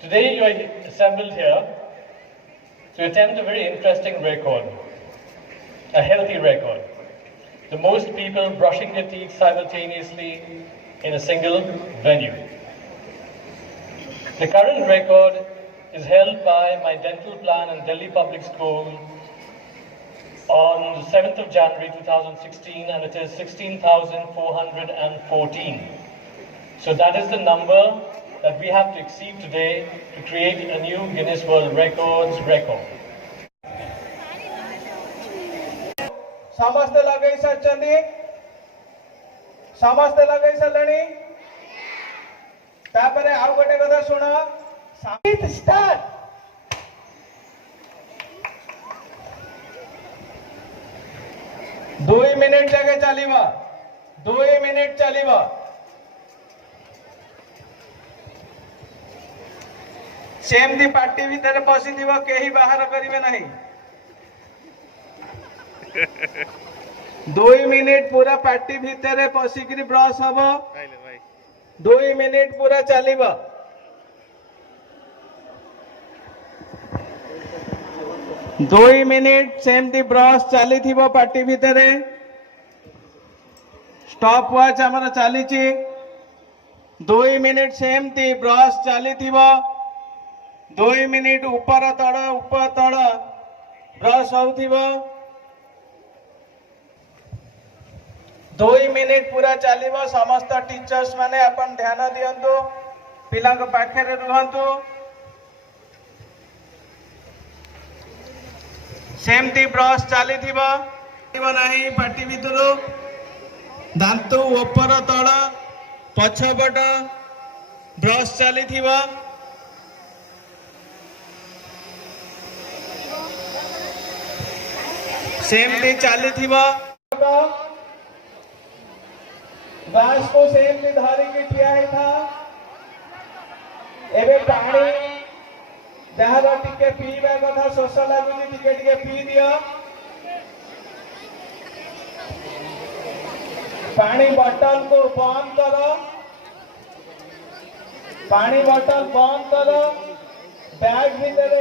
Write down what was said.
Today you are assembled here to attempt a very interesting record, a healthy record. The most people brushing their teeth simultaneously in a single venue. The current record is held by my dental plan in Delhi Public School on the 7th of January 2016, and it is 16,414. So that is the number that we have to exceed today to create a new Guinness World Records record. समस्त लगे सचंदी समस्त लगे सलणी तापरे आउ गोटे कथा सुन संगीत start 2 minute जगह चलिबा 2 मिनिट चलिबा सेमती पार्टी भीतर पशि कहीं बाहर करेंगे नहीं 2 मिनिट पूरा पार्टी भीतर पशिक ब्रश हम 2 मिनिट पूरा चलिबा 2 मिनिट सेमती ब्रश चली पार्टी भीतर स्टॉप वॉच आमर चली 2 मिनिट सेमती ब्रश चली 2 मिनिट ऊपर तल ब्रश हो 2 मिनिट पूरा चलिबो समस्त टीचर्स माने अपन ध्यान दियंतु पिला पाखे रुहंतु सेमती ब्रश चली नहीं पार्टी भीतर दांत ऊपर तल पछपट ब्रश चली सेमती चली ग्लास को सेमती धरिकी ठिया था एबे पानी जहार टिके पीवा कथा शोष लगुच टिके टिके पी दियो पानी बोतल को बंद करो पानी बोतल बंद करो बैग भीतर